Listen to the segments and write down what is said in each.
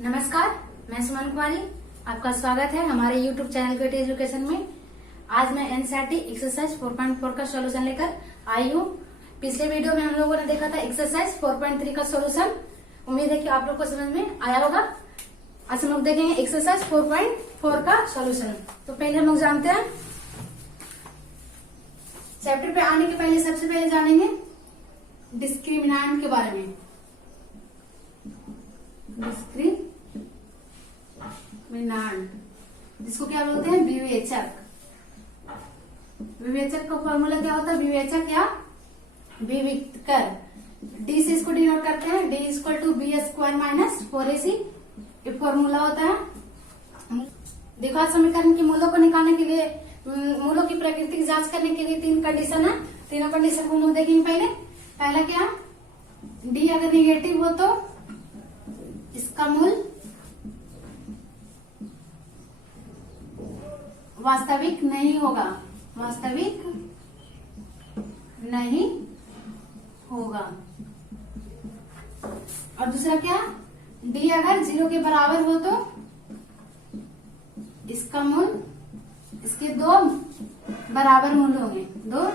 नमस्कार, मैं सुमन कुमारी। आपका स्वागत है हमारे YouTube चैनल गेट एजुकेशन में। आज मैं एनसीईआरटी एक्सरसाइज 4.4 का सॉल्यूशन लेकर आई हूँ। पिछले वीडियो में हम लोगों ने देखा था एक्सरसाइज 4.3 का सॉल्यूशन। उम्मीद है कि आप लोग को समझ में आया होगा। आज हम लोग देखेंगे एक्सरसाइज 4.4 का सॉल्यूशन। तो पहले हम लोग जानते हैं, चैप्टर पे आने के पहले सबसे पहले जानेंगे डिस्क्रिमिनेंट के बारे में। डिस्क्रिमिनेंट, जिसको क्या बोलते हैं, विवेचक। विवेचक का फॉर्मूला क्या होता है? विवेचक या विविक्तर। डी से इसको डिनोट करते हैं, D equal to B square minus 4ac। ये फॉर्मूला होता है। देखो, समीकरण की मूलों को निकालने के लिए, मूलों की प्रकृति की जांच करने के लिए 3 कंडीशन है। तीनों कंडीशन को हम लोग देखेंगे। पहला क्या, डी अगर निगेटिव हो तो इसका मूल वास्तविक नहीं होगा। वास्तविक नहीं होगा। और दूसरा क्या, डी अगर 0 के बराबर हो तो इसका मूल, इसके 2 बराबर मूल होंगे। 2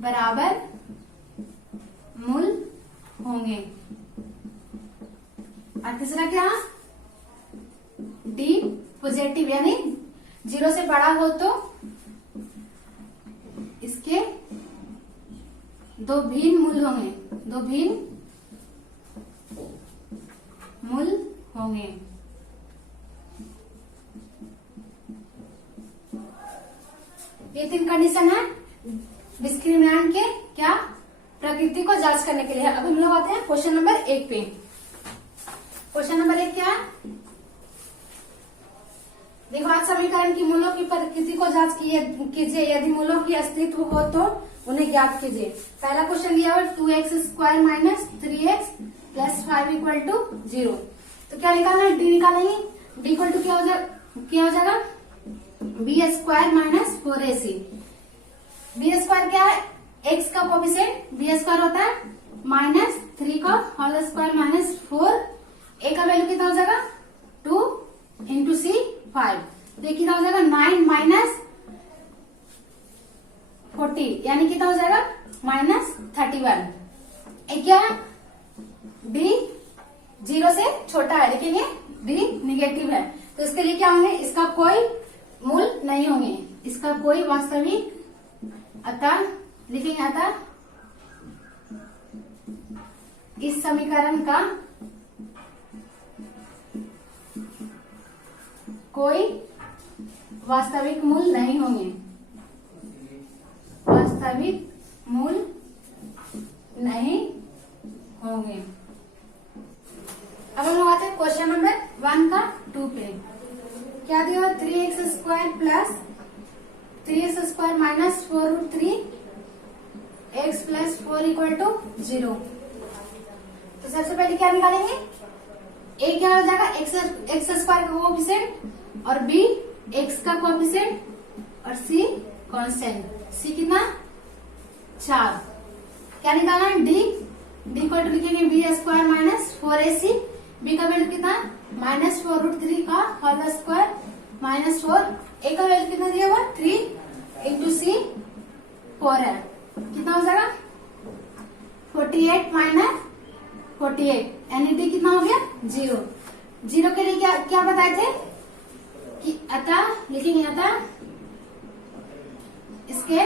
बराबर मूल होंगे। और तीसरा क्या, डी पॉजिटिव यानी 0 से बड़ा हो तो इसके 2 भिन्न मूल होंगे। 2 भिन्न मूल होंगे। ये 3 कंडीशन है डिस्क्रिमिनेंट के क्या, प्रकृति को जांच करने के लिए। अब हम लोग आते हैं क्वेश्चन नंबर 1 पे। क्वेश्चन नंबर 1 क्या है? देखो, आज समीकरण की मूलों की प्रकृति को जांच कीजिए। यदि मूलों की अस्तित्व हो तो उन्हें ज्ञात कीजिए। पहला क्वेश्चन दिया हुआ 2x square minus 3x plus 5 equal to 0। तो क्या निकालना है? डी निकालेंगे। डी इक्वल टू क्या हो जाएगा? B square minus 4ac। B square क्या है? x का कोफिशिएंट बी स्क्वायर होता है माइनस 3 का होल स्क्वायर माइनस 4। ए का वैल्यू कितना हो जाएगा? 2 इंटू सी 5। तो ये कितना हो जाएगा? 9 माइनस 40 यानी कितना हो जाएगा? माइनस 31। ये क्या है? डी 0 से छोटा है। देखिए, डी निगेटिव है तो इसके लिए क्या होंगे? इसका कोई मूल नहीं होंगे। इसका कोई वास्तविक, अतः लिखेंगे, अतः इस समीकरण का कोई वास्तविक मूल नहीं होंगे। वास्तविक मूल नहीं होंगे। अब हम लोग आते हैं क्वेश्चन नंबर 1 का 2 पे। क्या दिया? 3x square plus 3x square minus 4√3 x plus 4 equal to 0। तो सबसे पहले क्या निकालेंगे? a क्या हो जाएगा? एक्स स्क्वायर का कोफिशिएंट और b x का कोफिशिएंट और c कांस्टेंट। c कितना? 4। क्या निकालना है? d इक्वल टू लिखेंगे B square minus 4ac। b का वैल्यू कितना? माइनस 4√3 का होल स्क्वायर माइनस 4। a का वैल्यू कितना दिया हुआ? 3 इंटू सी 4 है। कितना हो जाएगा? 48 माइनस 48 यानी डी कितना हो गया? 0। 0 के लिए क्या बताए थे कि अतः लिखेंगे, अतः इसके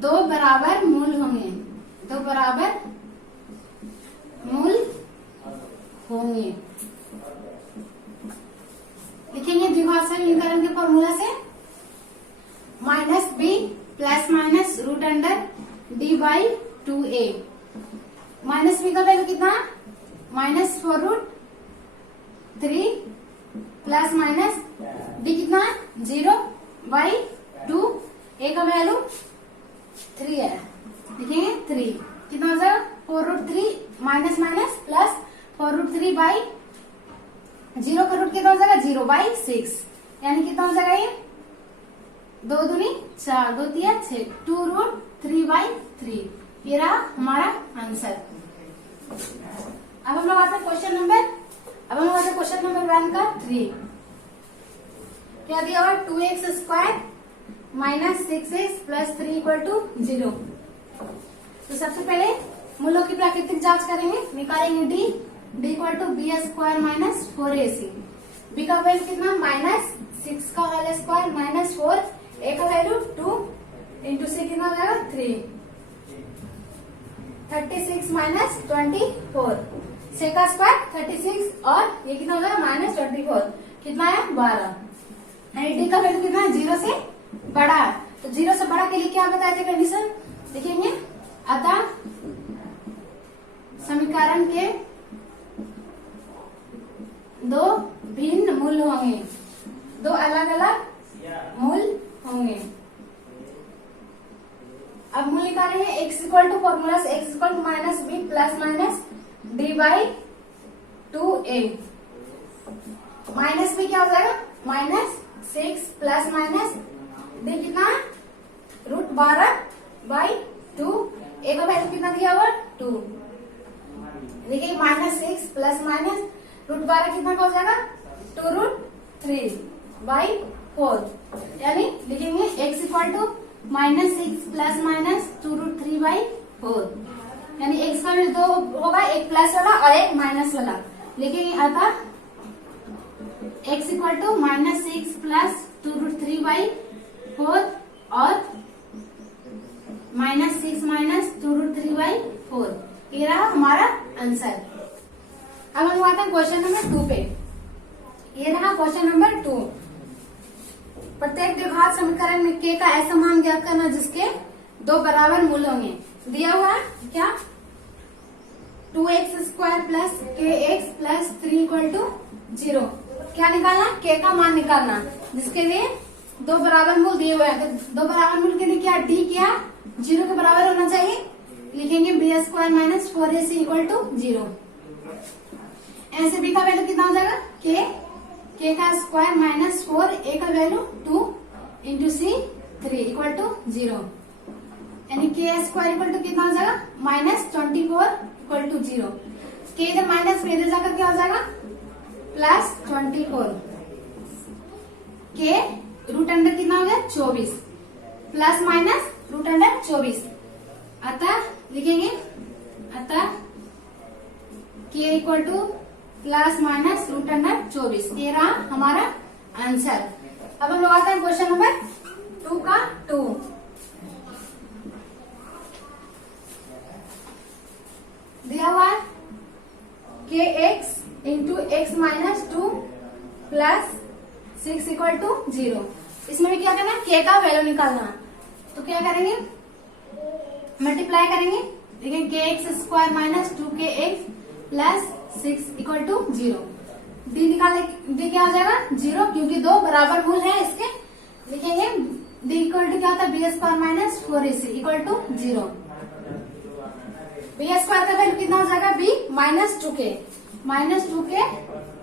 2 बराबर मूल होंगे। 2 बराबर मूल होंगे। लिखेंगे द्विघात समीकरण के फॉर्मूला से, minus B plus minus root under D by 2a। Minus B का वैल्यू कितना? माइनस 4√3 प्लस माइनस डी कितना? 0 बाई 2। ए का वैल्यू 3 है। लिखेंगे 3। कितना हो जाएगा? 4√3 माइनस माइनस प्लस 4√3 बाई 0 का रूट कितना हो जाएगा? 0 बाई 6 यानी कितना हो जाएगा? ये 2 दूनी 4, 2 तिया 6, 2√3/3। ये रहा हमारा आंसर। अब हम लोग आते हैं क्वेश्चन नंबर अब हम आते क्वेश्चन नंबर 1 का 3। क्या दिया हुआ 2x² minus 6x plus 3 equal to 0। तो सबसे पहले मूलों की प्राकृतिक जांच करेंगे, निकालेंगे d equal to b² minus 4ac। b का वैल्यू कितना माइनस 6 का होल स्क्वायर माइनस 4, a का वैल्यू 2 इंटू c कितना हो जाएगा 3, 36 माइनस 24, c का स्क्वायर 36 और ये कितना हो जाएगा माइनस 24, कितना है 12। डी का वैल्यू कितना है 0 से बड़ा है, तो 0 से बड़ा के लिए क्या बताए थे कंडीशन लिखेंगे। अतः समीकरण के दो भिन्न मूल होंगे, दो अलग अलग मूल होंगे। अब मूल निकालेंगे x इक्वल टू फॉर्मूला से x equal to minus B plus minus D by 2a। Minus B क्या हो जाएगा माइनस 6 प्लस माइनस डी कितना √12 बाई 2, a का वैल्यू कितना दिया हुआ 2। देखिए माइनस 6 प्लस माइनस √12 कितना का हो जाएगा 2√3 बाई 4, यानी लिखेंगे x equal to minus 6 plus minus 2√3 by 4, यानी x का वैल्यू 2 होगा, एक प्लस वाला और एक माइनस वाला। लिखेंगे अतः x equal to minus 6 plus 2√3 by 4 और माइनस 6 माइनस 2√3 बाई 4, ये रहा हमारा आंसर। अब हम आते हैं क्वेश्चन नंबर 2 पे। ये रहा क्वेश्चन नंबर 2। प्रत्येक द्विघात समीकरण में k का ऐसा मान ज्ञात करना जिसके दो बराबर मूल होंगे। दिया हुआ है क्या 2x² plus kx plus 3 equal to 0। क्या निकालना k का मान निकालना जिसके लिए दो बराबर मूल दिए हुए हैं। तो दो बराबर मूल के लिए क्या d क्या 0 के बराबर होना चाहिए। लिखेंगे b² minus 4ac equal to 0। ऐसे b का वैल्यू कितना हो जाएगा k का स्क्वायर माइनस 4, a का value 2 into c 3 equal to 0, यानी k स्क्वायर इक्वल टू कितना हो जाएगा माइनस 24 इक्वल टू 0। k इधर माइनस में इधर जाकर क्या हो जाएगा प्लस 24, k रूट अंडर कितना हो गया 24 प्लस माइनस रूट अंडर 24। अतः लिखेंगे अतः k equal to plus minus root under 24, ये रहा हमारा आंसर। अब हम लोग आते हैं क्वेश्चन नंबर 2 का 2। दिया हुआ है kx into X minus 2 plus 6 equal to 0। इसमें भी क्या करना है k का वैल्यू निकालना है, तो क्या करेंगे मल्टीप्लाई करेंगे। देखिए kx² minus 2kx plus 6 equal to 0। D निकालने डी क्या हो जाएगा 0, क्योंकि दो बराबर मूल है इसके। लिखेंगे डी इक्वल टू क्या होता है b² minus 4ac equal to 0। b² का वैल्यू कितना हो जाएगा b माइनस 2k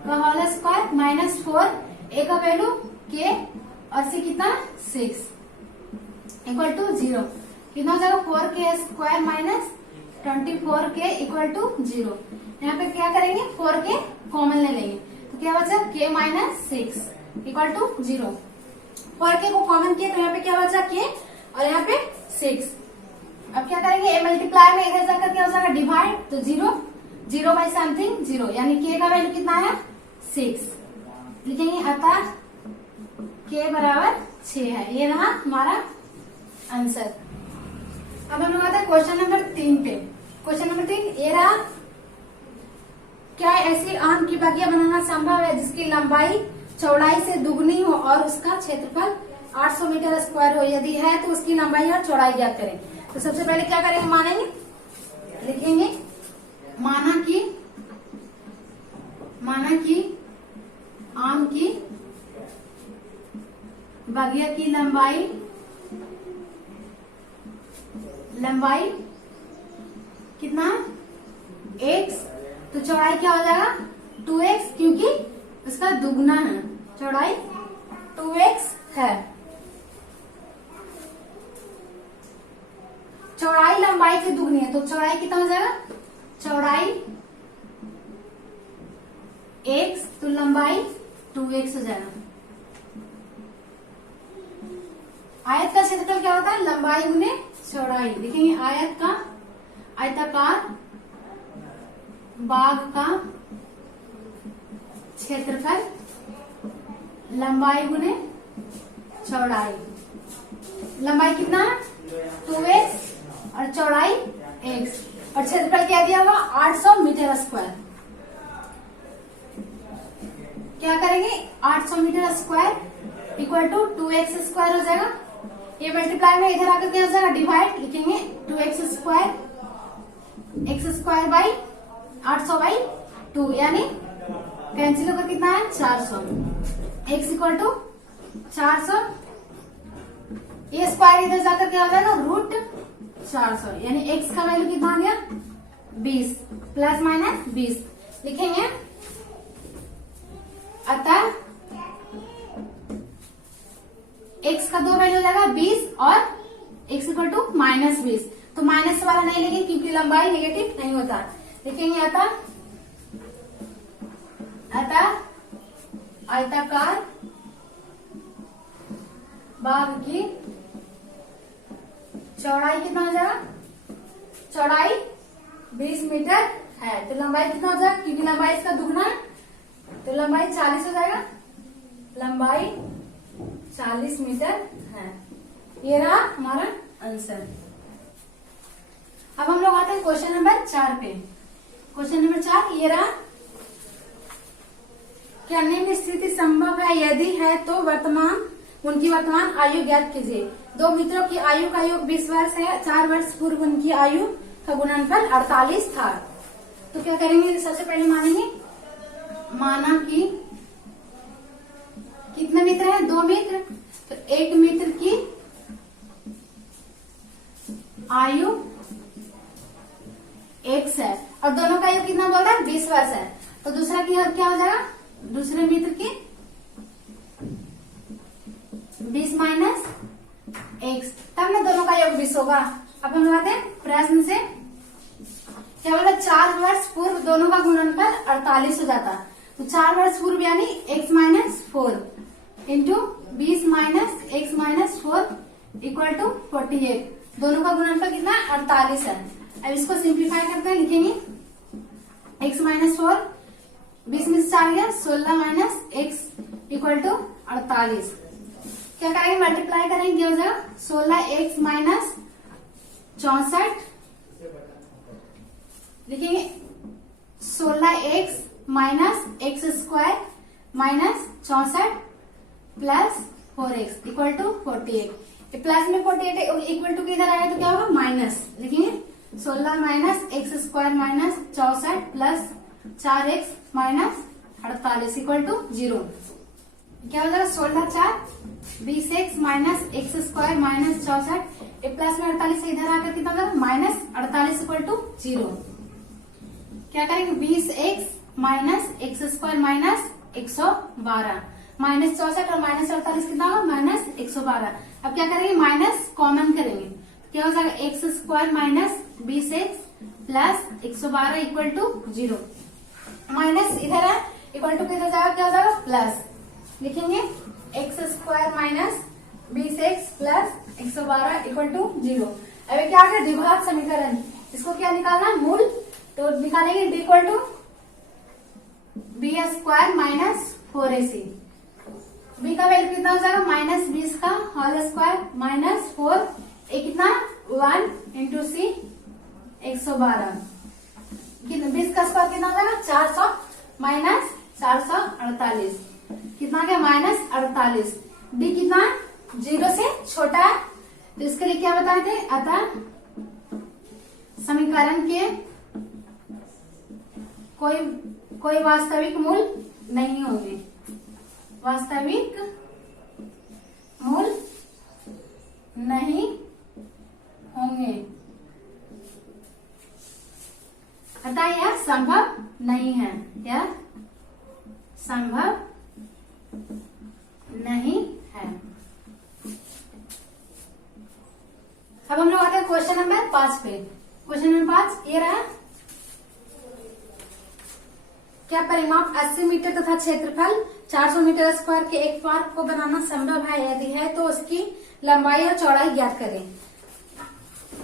का होल स्क्वायर माइनस 4, a का वैल्यू k और c कितना 6 इक्वल टू 0, कितना हो जाएगा 4k² minus 24k equal to 0। यहाँ पे क्या करेंगे 4k कॉमन ले लेंगे, तो क्या बचा k minus 6 equal to 0। 4k को कॉमन किया तो यहाँ पे क्या बचा k और यहाँ पे 6। अब क्या करेंगे a मल्टीप्लाई में इधर जाकर क्या हो जाएगा डिवाइड, तो 0 बाई समथिंग 0, यानी k का वैल्यू कितना है 6। लिखेंगे अतः k बराबर 6 है, ये रहा हमारा आंसर। अब हम लोग आते हैं क्वेश्चन नंबर 3 पे। क्वेश्चन नंबर 3 ये रहा क्या ऐसी आम की बगिया बनाना संभव है जिसकी लंबाई चौड़ाई से दुगनी हो और उसका क्षेत्रफल 800 मीटर स्क्वायर हो। यदि है तो उसकी लंबाई और चौड़ाई ज्ञात करें। तो सबसे पहले क्या करेंगे मानेंगे, लिखेंगे माना कि आम की बगिया की लंबाई कितना x, तो चौड़ाई क्या हो जाएगा 2x, क्योंकि इसका दुगना है, चौड़ाई 2x है। चौड़ाई लंबाई की दुगनी है तो चौड़ाई कितना हो जाएगा, चौड़ाई x तो लंबाई 2x हो जाएगा। आयत का क्षेत्रफल क्या होता है? लंबाई गुने चौड़ाई। देखेंगे आयत का आयताकार बाग का क्षेत्रफल लंबाई गुने चौड़ाई। लंबाई कितना है? 2x और चौड़ाई x और क्षेत्रफल क्या दिया हुआ? 800 मीटर स्क्वायर। क्या करेंगे? 800 metre square equal to 2x square हो जाएगा। ये मल्टीप्लाई में इधर आकर क्या हो जाएगा? डिवाइड लिखेंगे 2x square x square by 800 by 2 यानी कैंसिल होकर कितना है? 400। x इक्वल टू 400, ये स्क्वायर इधर जाकर क्या हो जाएगा? रूट 400 यानी x का वैल्यू कितना आ गया? 20 प्लस माइनस 20 लिखेंगे। अतः x का दो वैल्यू हो जाएगा 20 और x इक्वल टू माइनस 20। तो माइनस वाला नहीं लेंगे क्योंकि लंबाई नेगेटिव नहीं होता। लिखेंगे अतः आयताकार बाग की चौड़ाई कितना हो जाएगा? चौड़ाई 20 मीटर है तो लंबाई कितना हो जाएगा? क्योंकि लंबाई इसका दुगना है तो लंबाई 40 हो जाएगा। लंबाई 40 मीटर है। ये रहा हमारा आंसर। अब हम लोग आते हैं क्वेश्चन नंबर 4 पे। क्वेश्चन नंबर 4 ये रहा। क्या निम्न स्थिति संभव है? यदि है तो उनकी वर्तमान आयु ज्ञात कीजिए। दो मित्रों की आयु का योग 20 वर्ष है। 4 वर्ष पूर्व उनकी आयु का गुणनफल 48 था। तो क्या करेंगे? सबसे पहले मानेंगे, माना कि कितने मित्र हैं? 2 मित्र। तो एक मित्र की आयु x है और दोनों का आयु कितना बोल रहा है? 20 वर्ष है। तो दूसरा की क्या हो जाएगा? दूसरे मित्र की 20 माइनस x, तब ना दोनों का योग 20 होगा। अब हम लगाते हैं प्रश्न से क्या बोला? 4 वर्ष पूर्व दोनों का गुणनफल 48 हो जाता। तो 4 वर्ष पूर्व यानी x minus 4 into 20 minus x minus 4 equal to 48। दोनों का गुणनफल कितना? 48 है। अब इसको सिंप्लीफाई करते हैं। लिखेंगे x माइनस 4 20 में से 4 गया 16 माइनस x इक्वल टू 48। क्या करेंगे? मल्टीप्लाई करेंगे, क्या हो जाएगा? 16x माइनस 64 लिखेंगे 16x minus x square minus 64 plus 4x equal to 48। Plus में 48 इक्वल टू किधर आएगा तो क्या होगा? माइनस। लिखेंगे 16 minus x square minus 64 plus 4x minus 48 equal to 0। क्या हो जाएगा? 16 4 20x minus X square minus 64 plus में 48 इधर आकर कितना होगा? Minus 48 equal to 0। क्या करेंगे? 20x minus X square minus 112 minus 64 और माइनस 48 कितना होगा? माइनस 112। अब क्या करेंगे? माइनस कॉमन करेंगे तो क्या हो जाएगा? X square minus 20x plus 112 equal to 0। Minus इधर है इक्वल टू किधर जाएगा? क्या हो जाएगा? प्लस। लिखेंगे X square minus 20x plus 112 equal to 0। अब क्या है? द्विघात समीकरण। इसको क्या निकालना? मूल। तो निकालेंगे d equal to B square minus 4ac। b का वैल्यू कितना हो जाएगा? माइनस 20 का होल स्क्वायर माइनस 4 ए कितना? 1 इंटू सी 112। 20 का स्क्वायर कितना हो जाएगा? 400 माइनस 448 कितना गया? माइनस 48। डी कितना? 0 से छोटा है तो इसके लिए क्या बताए थे? अतः समीकरण के कोई वास्तविक मूल नहीं होंगे। वास्तविक मूल नहीं होंगे अतः यह संभव नहीं है। यह संभव नहीं है। अब हम लोग आते हैं क्वेश्चन नंबर 5 पे। क्वेश्चन नंबर 5 ये रहा। क्या परिमाप 80 मीटर तथा क्षेत्रफल 400 मीटर स्क्वायर के एक पार्क को बनाना संभव है? यदि है तो उसकी लंबाई और चौड़ाई ज्ञात करें।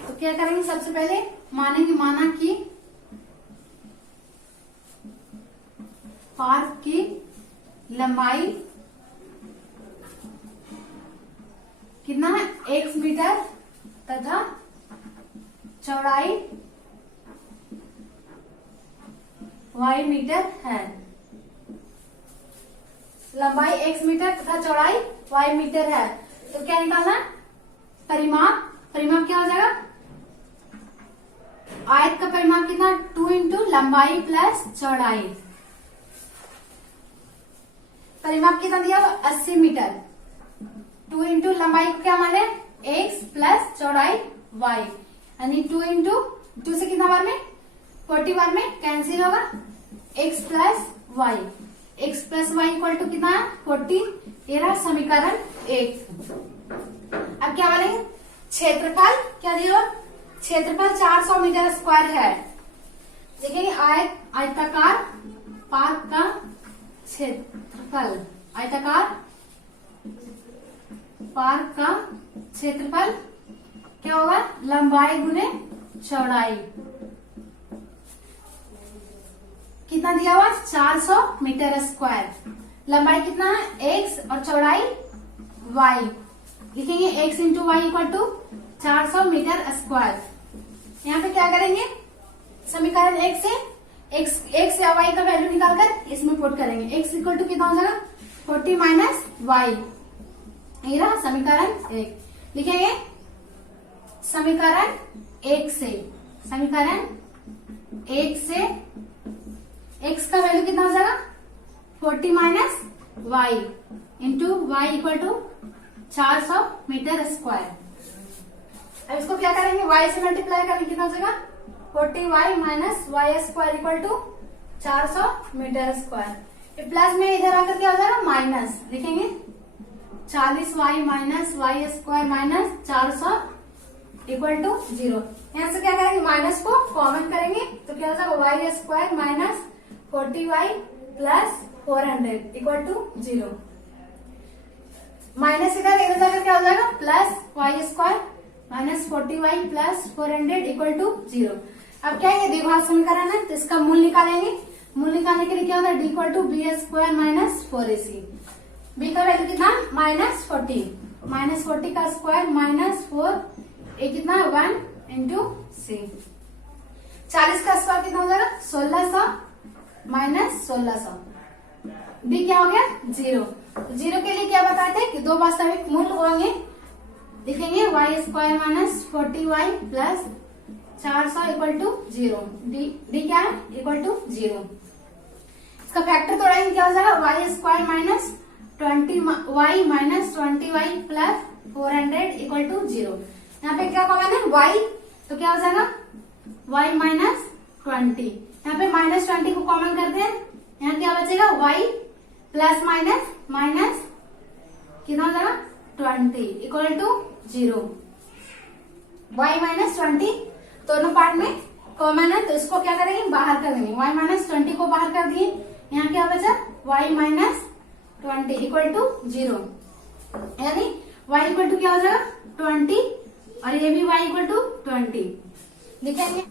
तो क्या करेंगे, सबसे पहले माना कि पार्क की लंबाई कितना है, 1 मीटर तथा चौड़ाई y मीटर है। लंबाई x मीटर तथा चौड़ाई y मीटर है। तो क्या निकालना, परिमाप क्या हो जाएगा, आयत का परिमाप कितना, 2 इंटू लंबाई प्लस चौड़ाई। परिमाप कितना दिया, 80 मीटर। 2 इंटू लंबाई को क्या माने, x प्लस चौड़ाई y, यानी 2 इंटू 2 से कितना बार में, 40 बार में कैंसिल होगा, x plus Y, x plus Y equal to कितना, 40। ये रहा समीकरण 1। अब क्या बोलेंगे, क्षेत्रफल क्या दिया, क्षेत्रफल 400 मीटर स्क्वायर है। देखेंगे आयताकार पार्क का क्षेत्रफल, आयताकार पार्क का क्षेत्रफल क्या होगा, लंबाई गुने चौड़ाई। कितना दिया हुआ, 400 मीटर स्क्वायर। लंबाई कितना है, x और चौड़ाई y। लिखेंगे x into Y equal to 400 metre square. यहाँ पे क्या करेंगे, समीकरण 1 से x या y का वैल्यू निकालकर इसमें पुट करेंगे। x इक्वल टू कितना हो जाएगा, 40 माइनस वाई। ये रहा समीकरण 1। लिखेंगे समीकरण 1 से x का वैल्यू कितना हो जाएगा, 40 minus Y into Y equal to 400 metre square. अब इसको क्या करेंगे, y से मल्टीप्लाई करेंगे, कितना हो जाएगा, 40y minus Y square equal to 400 metre square. Plus में इधर आकर क्या हो जाएगा, माइनस। लिखेंगे 40y minus Y square minus 400 equal to 0। यहाँ से क्या करेंगे, माइनस को कॉमन करेंगे तो क्या हो जाएगा, Y square minus 40y plus 400 equal to 0। Minus इधर जाकर क्या हो जाएगा, plus Y square minus 40y plus 400 equal to 0। अब क्या है, द्विघात समीकरण है तो इसका मूल निकालेंगे। मूल निकालने के लिए क्या होता है, D equal to B square minus 4ac। B का वैल्यू कितना, माइनस 40 का स्क्वायर माइनस 4, ए कितना 1 इंटू सी। 40 का स्क्वायर कितना हो जाएगा, 1600 माइनस 1600। बी क्या हो गया, 0। जीरो के लिए क्या बताए थे कि दो वास्तविक मूल होंगे। लिखेंगे y square minus 40y plus 400 equal to 0। D क्या है, इक्वल टू 0। इसका फैक्टर तोड़ेंगे, क्या हो जाएगा, Y square minus 20y minus 20y plus 400 equal to 0। यहाँ पे क्या कॉमन है, y, तो क्या हो जाएगा, y माइनस 20। यहाँ पे माइनस 20 को कॉमन करते हैं, यहाँ क्या बचेगा, y प्लस माइनस माइनस कितना हो जाएगा, 20 इक्वल टू 0। y माइनस 20 दोनों पार्ट में कॉमन है तो इसको क्या करेंगे, बाहर कर देंगे। y माइनस 20 को बाहर कर दिए, यहाँ क्या बचा, y माइनस 20 इक्वल टू 0। यानी y इक्वल टू क्या हो जाएगा, 20 और ये भी y इक्वल टू 20। लिखेंगे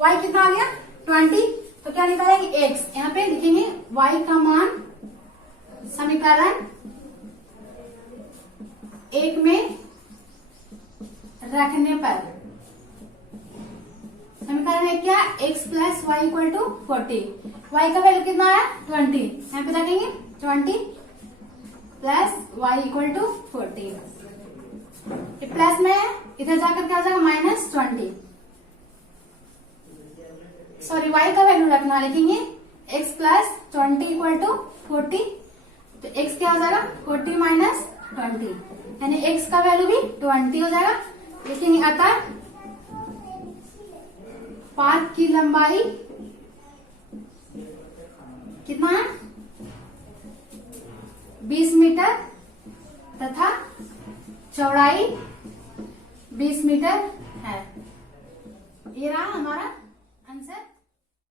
y कितना आ गया, 20। तो क्या निकालेंगे, x। यहाँ पे लिखेंगे y का मान समीकरण 1 में रखने पर, समीकरण 1 क्या, x plus Y equal to 40। y का वैल्यू कितना है, 20। यहाँ पे रखेंगे 20 plus Y equal to 40। Plus में इधर जाकर क्या हो जाएगा, माइनस 20। सॉरी, y का वैल्यू रखना, लिखेंगे x प्लस 20 इक्वल टू 40। तो x क्या हो जाएगा, 40 माइनस 20, यानी x का वैल्यू भी 20 हो जाएगा। लिखेंगे अतः पार्क की लंबाई कितना है, 20 मीटर तथा चौड़ाई 20 मीटर है। ये रहा हमारा